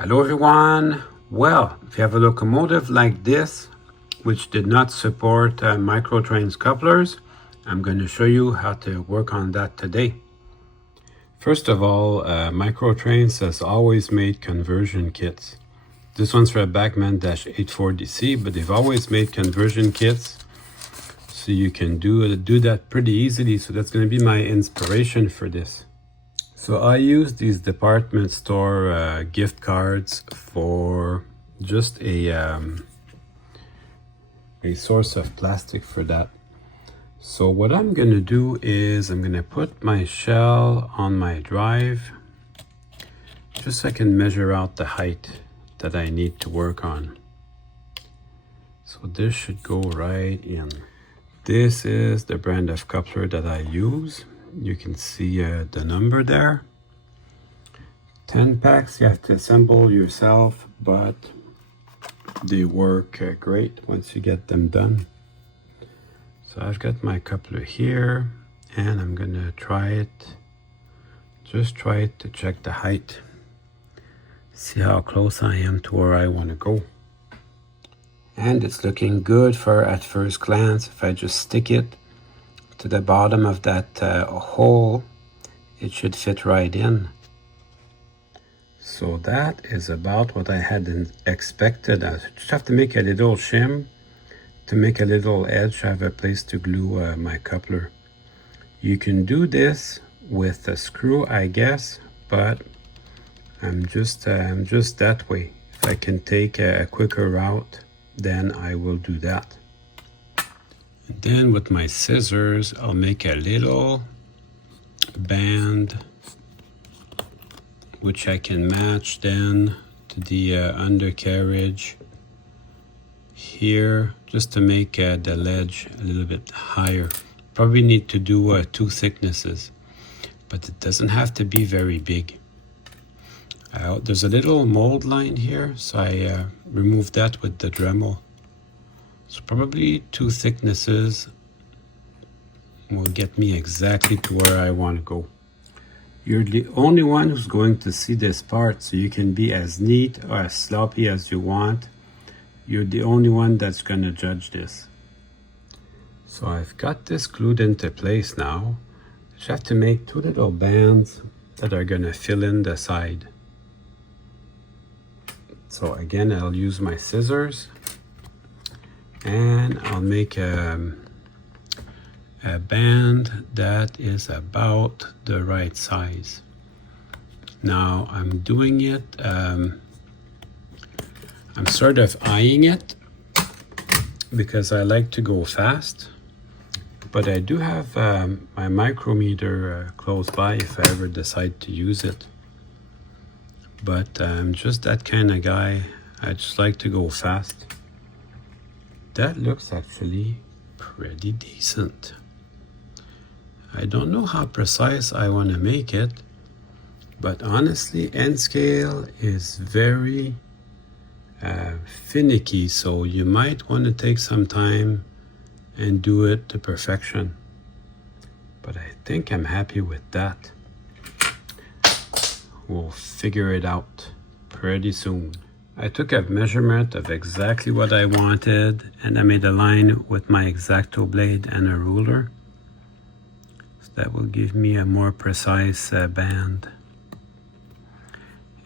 Hello everyone. Well, if you have a locomotive like this, which did not support microtrains couplers, I'm going to show you how to work on that today. First of all, Microtrains has always made conversion kits. This one's for a Bachmann-84DC, but they've always made conversion kits, so you can do that pretty easily. So that's going to be my inspiration for this. So I use these department store gift cards for just a source of plastic for that. So what I'm going to do is I'm going to put my shell on my drive just so I can measure out the height that I need to work on. So this should go right in. This is the brand of coupler that I use. You can see the number there. 10 packs you have to assemble yourself, but they work great once you get them done. So I've got my coupler here and I'm gonna try it. Just try it to check the height. See how close I am to where I want to go. And it's looking good at first glance. If I just stick it to the bottom of that hole, it should fit right in. So that is about what I had expected. I just have to make a little shim to make a little edge. I have a place to glue my coupler. You can do this with a screw, I guess, but I'm just that way. If I can take a quicker route, then I will do that. And then with my scissors, I'll make a little band which I can match then to the undercarriage here, just to make the ledge a little bit higher. Probably need to do 2 thicknesses, but it doesn't have to be very big. There's a little mold line here, so I removed that with the Dremel. So probably 2 thicknesses will get me exactly to where I want to go. You're the only one who's going to see this part, so you can be as neat or as sloppy as you want. You're the only one that's going to judge this. So I've got this glued into place now. I just have to make 2 little bands that are going to fill in the side. So again, I'll use my scissors and I'll make a band that is about the right size. Now I'm doing it, I'm sort of eyeing it because I like to go fast, but I do have my micrometer close by if I ever decide to use it. But I'm just that kind of guy. I just like to go fast. That looks actually pretty decent. I don't know how precise I want to make it, but honestly, end scale is very finicky, so you might want to take some time and do it to perfection. But I think I'm happy with that. We'll figure it out pretty soon. I took a measurement of exactly what I wanted and I made a line with my X-Acto blade and a ruler. So that will give me a more precise band.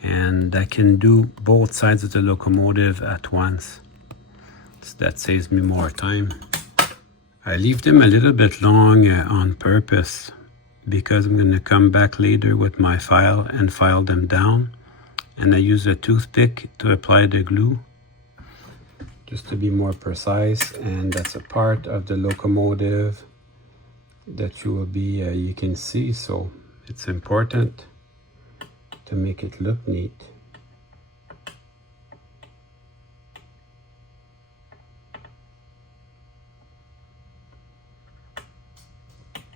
And I can do both sides of the locomotive at once. So that saves me more time. I leave them a little bit long on purpose, because I'm going to come back later with my file and file them down, and I use a toothpick to apply the glue just to be more precise. And that's a part of the locomotive that you can see, so it's important to make it look neat.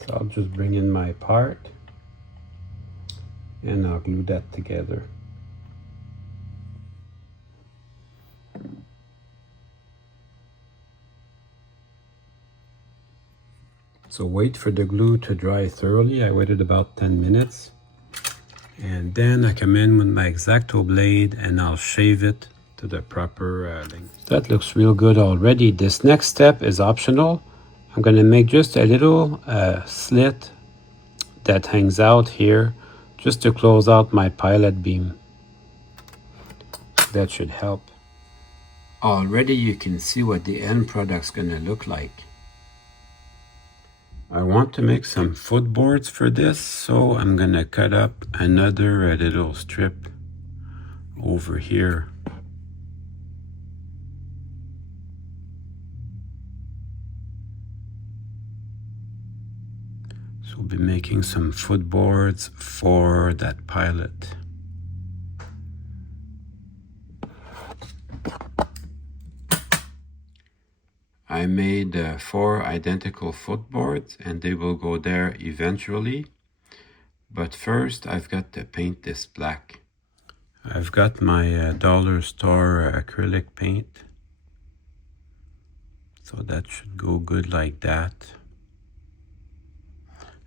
So I'll just bring in my part and I'll glue that together. So wait for the glue to dry thoroughly. I waited about 10 minutes. And then I come in with my X-Acto blade and I'll shave it to the proper length. That looks real good already. This next step is optional. I'm going to make just a little slit that hangs out here just to close out my pilot beam. That should help. Already you can see what the end product's going to look like. I want to make some footboards for this, so I'm going to cut up another little strip over here. So we'll be making some footboards for that pilot. I made 4 identical footboards and they will go there eventually. But first I've got to paint this black. I've got my dollar store acrylic paint. So that should go good like that.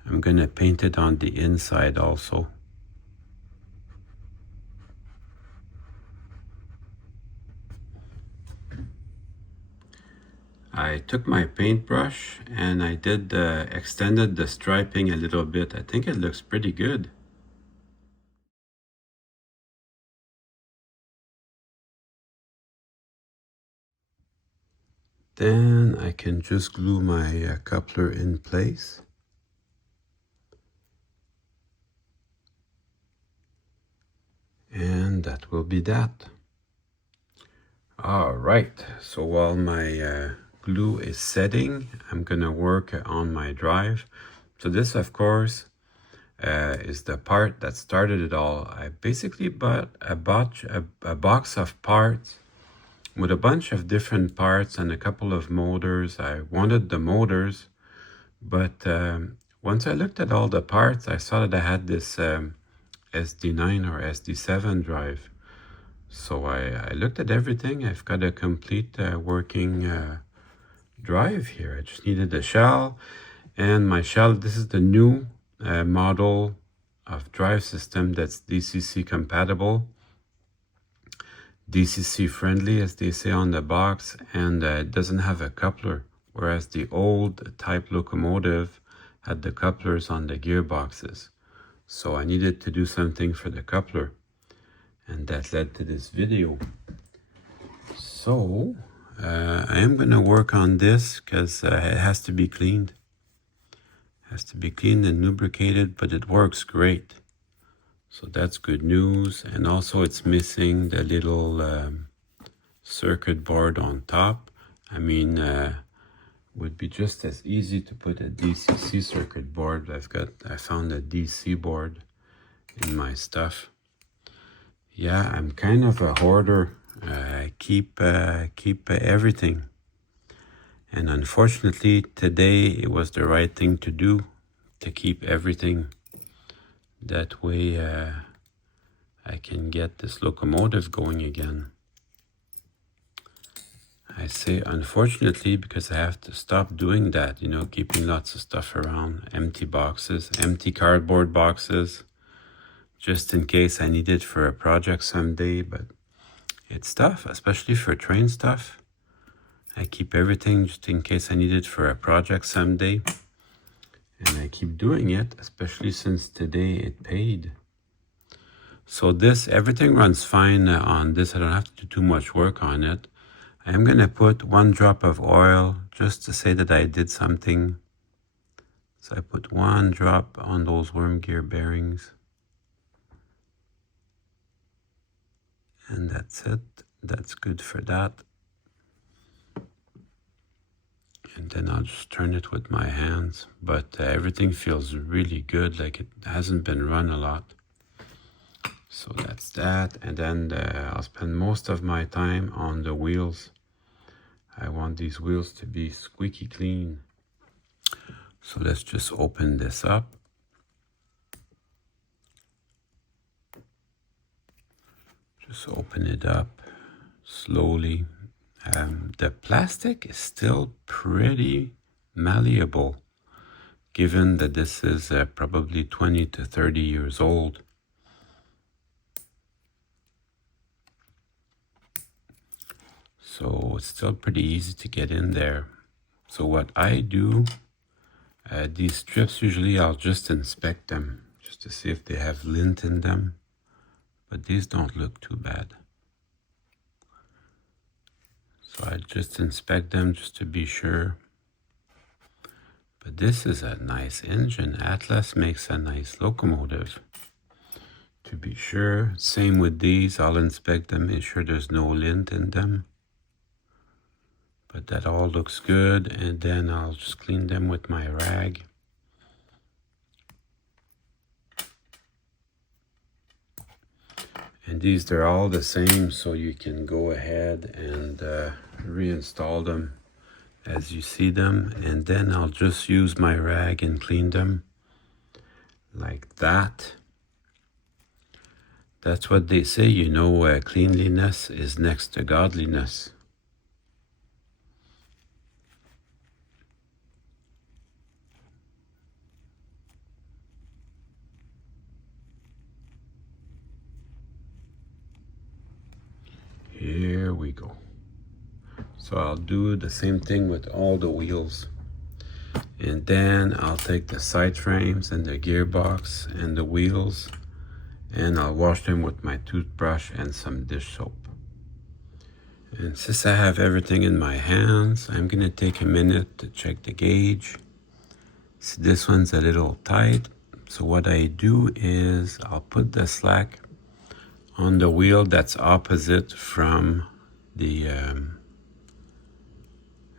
I'm gonna paint it on the inside also. I took my paintbrush and I did extended the striping a little bit. I think it looks pretty good. Then I can just glue my coupler in place. And that will be that. All right, so while my glue is setting, I'm gonna work on my drive. So this, of course, is the part that started it all. I basically bought a box of parts with a bunch of different parts and a couple of motors. I wanted the motors, but once I looked at all the parts, I saw that I had this SD9 or SD7 drive. So I looked at everything. I've got a complete working drive here. I just needed a shell, and my shell, this is the new model of drive system that's DCC compatible, DCC friendly as they say on the box, and it doesn't have a coupler, whereas the old type locomotive had the couplers on the gearboxes. So I needed to do something for the coupler, and that led to this video. So I am going to work on this because it has to be cleaned. It has to be cleaned and lubricated, but it works great. So that's good news. And also it's missing the little circuit board on top. I mean, would be just as easy to put a DCC circuit board. I found a DC board in my stuff. Yeah, I'm kind of a hoarder. I keep everything. And unfortunately, today it was the right thing to do, to keep everything. That way I can get this locomotive going again. I say unfortunately because I have to stop doing that, you know, keeping lots of stuff around, empty boxes, empty cardboard boxes, just in case I need it for a project someday. But it's tough, especially for train stuff. I keep everything just in case I need it for a project someday. And I keep doing it, especially since today it paid. So this, everything runs fine on this. I don't have to do too much work on it. I am going to put 1 drop of oil just to say that I did something. So I put 1 drop on those worm gear bearings. And that's it. That's good for that. And then I'll just turn it with my hands. But everything feels really good, like it hasn't been run a lot. So that's that. And then I'll spend most of my time on the wheels. I want these wheels to be squeaky clean. So let's just open this up. Just open it up slowly. The plastic is still pretty malleable, given that this is probably 20 to 30 years old. So it's still pretty easy to get in there. So what I do, these strips, usually I'll just inspect them just to see if they have lint in them. But these don't look too bad. So I just inspect them just to be sure. But this is a nice engine. Atlas makes a nice locomotive. To be sure, same with these, I'll inspect them, make sure there's no lint in them. But that all looks good, and then I'll just clean them with my rag. And these, they're all the same, so you can go ahead and reinstall them as you see them. And then I'll just use my rag and clean them like that. That's what they say, you know, cleanliness is next to godliness. Here we go. So I'll do the same thing with all the wheels. And then I'll take the side frames and the gearbox and the wheels, and I'll wash them with my toothbrush and some dish soap. And since I have everything in my hands, I'm gonna take a minute to check the gauge. See, this one's a little tight. So what I do is I'll put the slack on the wheel that's opposite from the,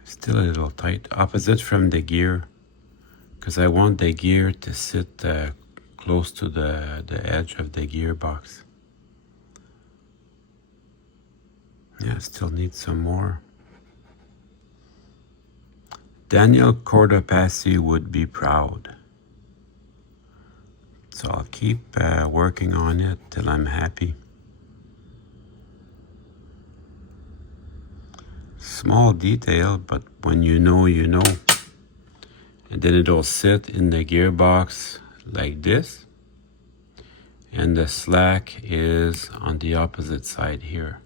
still a little tight, opposite from the gear, because I want the gear to sit close to the edge of the gearbox. Yeah, still need some more. Daniel Cordapassi would be proud. So I'll keep working on it till I'm happy. Small detail, but when you know, you know. And then it'll sit in the gearbox like this. And the slack is on the opposite side here.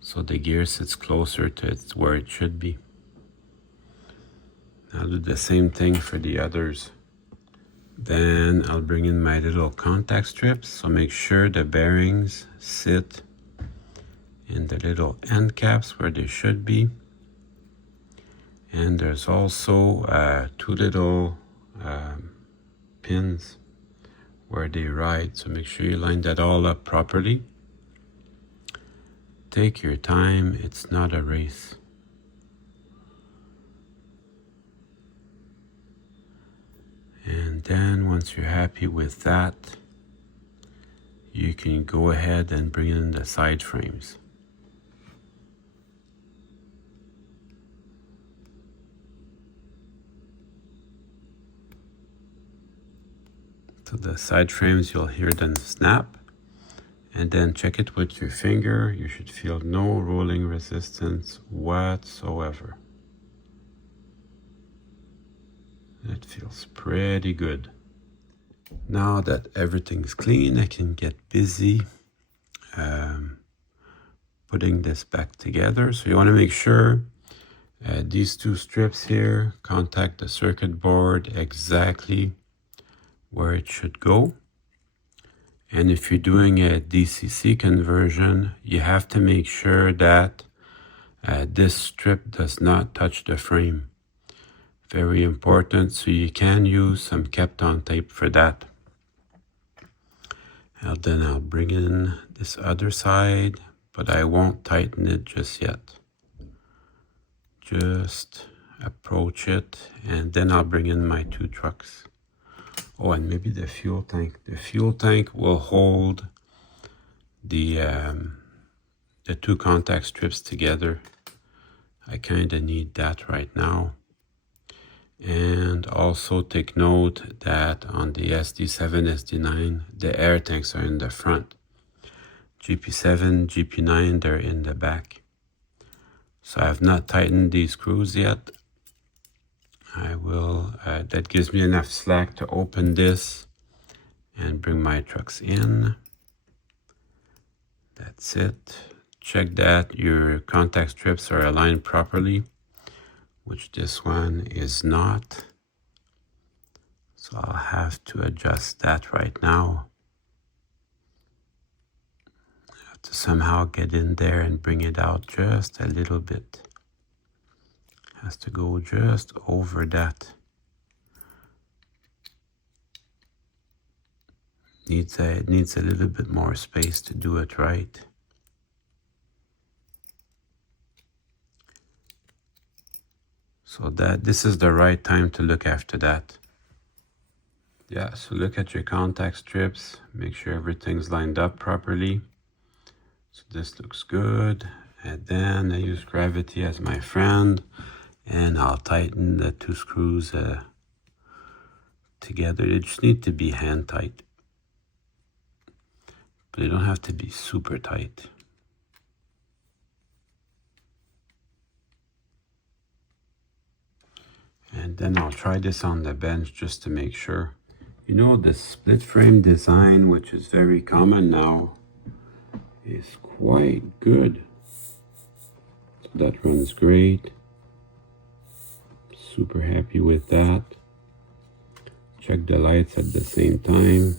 So the gear sits closer to where it should be. I'll do the same thing for the others. Then I'll bring in my little contact strips. So make sure the bearings sit in the little end caps where they should be. And there's also two little pins where they ride. So make sure you line that all up properly. Take your time, it's not a race. And then once you're happy with that, you can go ahead and bring in the side frames. So the side frames, you'll hear them snap, and then check it with your finger. You should feel no rolling resistance whatsoever. It feels pretty good. Now that everything's clean, I can get busy putting this back together. So you want to make sure these two strips here contact the circuit board exactly where it should go. And if you're doing a DCC conversion, you have to make sure that this strip does not touch the frame. Very important, so you can use some Kapton tape for that. And then I'll bring in this other side, but I won't tighten it just yet. Just approach it, and then I'll bring in my two trucks. Oh, and maybe the fuel tank. The fuel tank will hold the two contact strips together. I kind of need that right now. And also take note that on the SD7, SD9, the air tanks are in the front. GP7, GP9, they're in the back. So I have not tightened these screws yet. I will, that gives me enough slack to open this and bring my trucks in. That's it. check that your contact strips are aligned properly, which this one is not. So I'll have to adjust that right now. I have to somehow get in there and bring it out just a little bit. Has to go just over that. It needs a little bit more space to do it right. So this is the right time to look after that. Yeah, so look at your contact strips, make sure everything's lined up properly. So this looks good. And then I use gravity as my friend, and I'll tighten the two screws together. They just need to be hand tight, but they don't have to be super tight. And then I'll try this on the bench just to make sure. You know, the split frame design, which is very common now, is quite good. So that runs great. Super happy with that. Check the lights at the same time.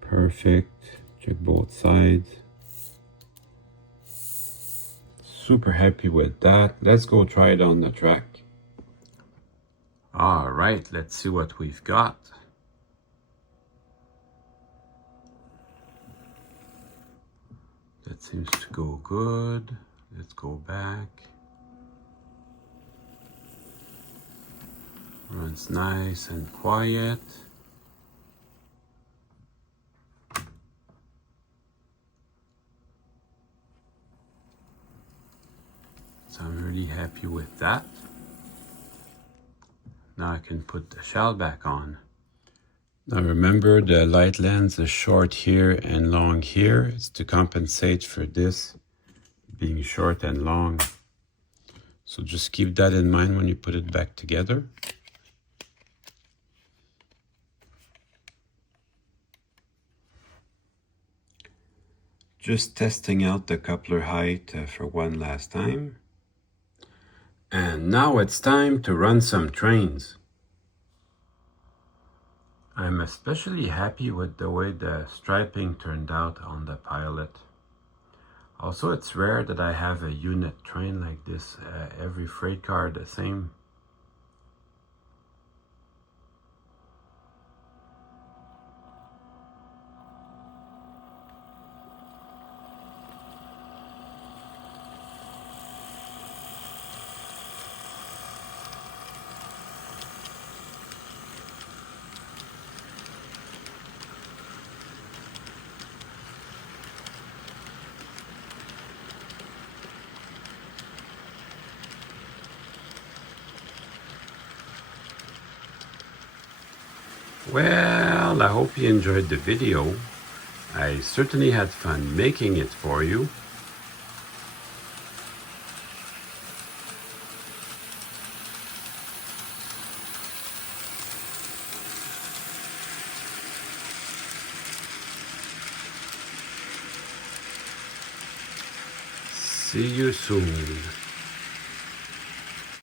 Perfect. Check both sides. Super happy with that. Let's go try it on the track. All right, let's see what we've got. That seems to go good. Let's go back. Runs nice and quiet. So I'm really happy with that. Now I can put the shell back on. Now remember, the light lens is short here and long here. It's to compensate for this being short and long. So just keep that in mind when you put it back together. Just testing out the coupler height for one last time. And now it's time to run some trains. I'm especially happy with the way the striping turned out on the pilot. Also, it's rare that I have a unit train like this. Every freight car the same. Well, I hope you enjoyed the video. I certainly had fun making it for you. See you soon.